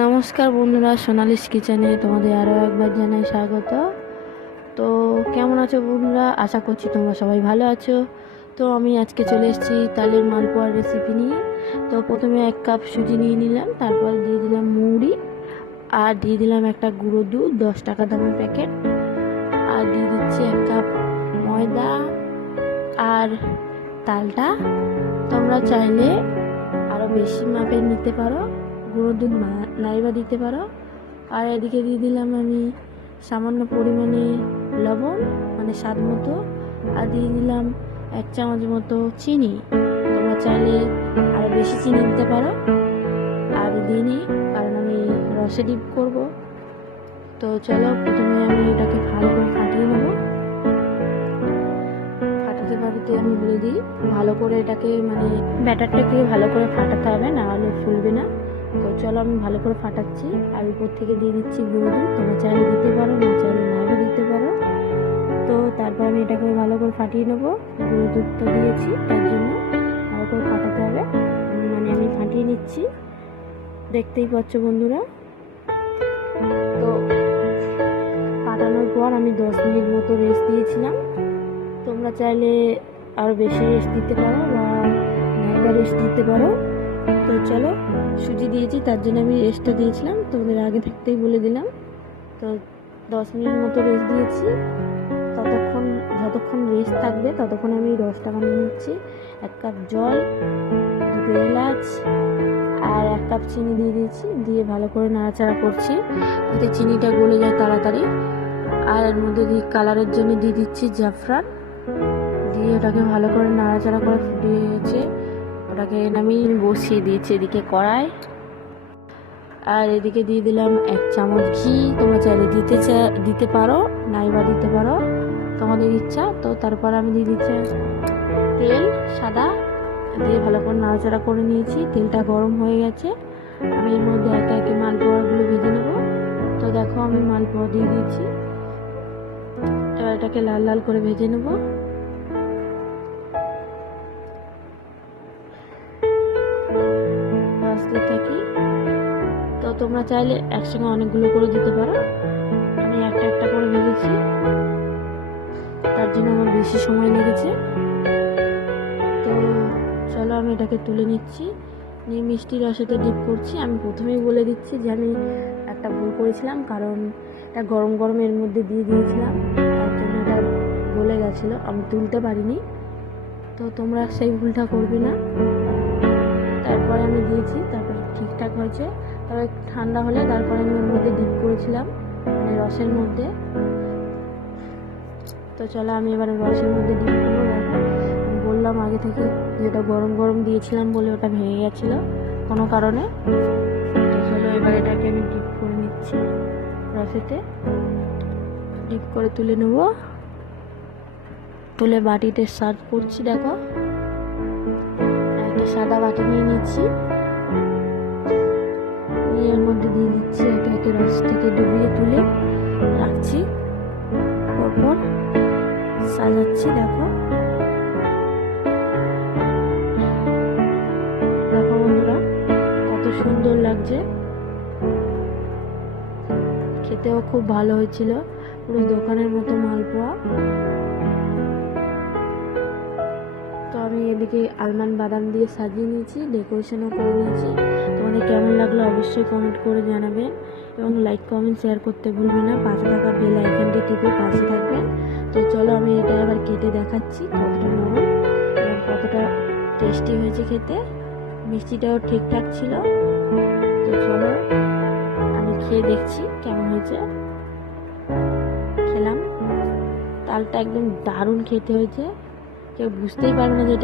নমস্কার বন্ধুরা, সোনালিস কিচেনে তোমাদের আরও একবার জানাই স্বাগত। তো কেমন আছো বন্ধুরা? আশা করছি তোমরা সবাই ভালো আছো। তো আমি আজকে চলে এসেছি তালের মালপোয়ার রেসিপি নিয়ে। তো প্রথমে এক কাপ সুজি নিয়ে নিলাম, তারপর দিয়ে দিলাম মুড়ি আর দিয়ে দিলাম একটা গুঁড়ো দুধ, দশ টাকা দামের প্যাকেট। আর দিয়ে দিচ্ছি এক কাপ ময়দা আর তালটা। তোমরা চাইলে আরও বেশি মাপের নিতে পারো। গুঁড়ো দুধ নাইবা দিতে পারো। আর এদিকে দিয়ে দিলাম আমি সামান্য পরিমাণে লবণ মানে স্বাদ মতো। আর দিয়ে দিলাম এক চামচ মতো চিনি। তোমরা চাইলে আরও বেশি চিনি দিতে পারো। আর দিইনি কারণ আমি রসে ডিপ করব। তো চলো, প্রথমে আমি এটাকে ভালো করে ফাটিয়ে নেব। ফাটাতে ফাটাতে আমি বলে দিই, ভালো করে এটাকে মানে ব্যাটারটাকে ভালো করে ফাটাতে হবে, না চলো, আমি ভালো করে ফাটাচ্ছি। আর উপর থেকে দিয়ে দিচ্ছি গুঁড়ো। তোমরা চাইলে দিতে পারো, না চাইলে নাও দিতে পারো। তো তারপর আমি এটাকে ভালো করে ফাটিয়ে নেব। গুঁড়ো দুধটা দিয়েছি তার জন্য। ভালো করে ফাটাতে হবে। মানে আমি ফাটিয়ে নিচ্ছি। দেখতেই পাচ্ছ বন্ধুরা। তো ফাটানোর পর আমি দশ মিনিট মতো রেস্ট দিয়েছিলাম। তোমরা চাইলে আরও বেশি রেস্ট দিতে পারো বা রেস্ট দিতে পারো। তো চলো, সুজি দিয়েছি, তার জন্য আমি রেস্টটা দিয়েছিলাম, তোমাদের আগে থাকতেই বলে দিলাম। তো দশ মিনিট মতো রেস্ট দিয়েছি। ততক্ষণ, যতক্ষণ রেস্ট থাকবে, ততক্ষণ আমি রসটা বানিয়ে নিচ্ছি। এক কাপ জল, দুটো এলাচ, আর এক কাপ চিনি দিয়ে দিয়েছি, দিয়ে ভালো করে নাড়াচাড়া করছি, যাতে চিনিটা গলে যায় তাড়াতাড়ি। আর এর মধ্যে দিয়ে কালারের জন্য দিয়ে দিচ্ছি জাফরান। দিয়ে ওটাকে ভালো করে নাড়াচাড়া করে ফুটিয়েছে। ওটাকে আমি বসিয়ে দিয়েছি এদিকে কড়াই। আর এদিকে দিয়ে দিলাম এক চামচ ঘি। তোমরা চাইলে দিতে দিতে পারো নাইবা দিতে পারো। তোমাদের ইচ্ছা, তো তারপর আমি দিয়ে দিচ্ছি তেল, সাদা। দিয়ে ভালো করে নাড়াচাড়া করে নিয়েছি। তেলটা গরম হয়ে গেছে। আমি এর মধ্যে একে একে মালপোয়াগুলো ভেজে নেব। তো দেখো আমি মালপোয়া দিয়ে দিয়েছি। এবার এটাকে লাল লাল করে ভেজে নেব। তোমরা চাইলে একসঙ্গে অনেকগুলো করে দিতে পারো। আমি একটা একটা করে ভেজেছি তার জন্য আমার বেশি সময় লেগেছে। তো চলো আমি এটাকে তুলে নিচ্ছি। নিয়ে মিষ্টি রসেতে ডিপ করছি। আমি প্রথমেই বলে দিচ্ছি যে আমি একটা ভুল করেছিলাম, কারণ এটা গরম গরম এর মধ্যে দিয়ে দিয়েছিলাম। তার জন্য এটা গলে গেছিল। আমি তুলতে পারিনি। তো তোমরা সেই ভুলটা করবে না। তারপরে আমি দিয়েছি। তারপর ঠিকঠাক হয়েছে। তারপর ঠান্ডা হলে তারপরে আমি ওর মধ্যে ডিপ করেছিলাম মানে রসের মধ্যে। তো চলো আমি এবার রসের মধ্যে ডিপ করব। বললাম আগে থেকে যেটা গরম গরম দিয়েছিলাম বলে ওটা ভেঙে গেছিল কোনো কারণে। চলো এবার এটাকে আমি ডিপ করে নিচ্ছি রসেতে। ডিপ করে তুলে নেব। তুলে বাটিতে সার্ভ করছি, দেখো। একটা সাদা বাটি নিয়ে নিচ্ছি। নিয়ে এর মধ্যে দিয়ে দিচ্ছি একে একে রস থেকে ডুবিয়ে তুলে রাখছি। পরপর সাজাচ্ছি, দেখো। দেখো বন্ধুরা, কত সুন্দর লাগছে। খেতেও খুব ভালো হয়েছিল, পুরো দোকানের মতো মালপোয়া। তো আমি এদিকে আলমান বাদাম দিয়ে সাজিয়ে নিয়েছি, ডেকোরেশনও করে নিয়েছি। তোমাদের কেমন লাগল অবশ্যই কমেন্ট করে জানাবেন এবং লাইক কমেন্ট শেয়ার করতে ভুলবেন না। পাশে থাকা বেল আইকনটি টিপে পাশে থাকবেন তো চলো আমি এটা এবার কেটে দেখাচ্ছি কতটা নরম এবং কতটা টেস্টি হয়েছে খেতে। মিষ্টিটাও ঠিকঠাক ছিল। তো চলো আমি খেয়ে দেখছি কেমন হয়েছে। খেলাম। তালটা একদম দারুণ খেতে হয়েছে। কেউ বুঝতেই পারবে না যে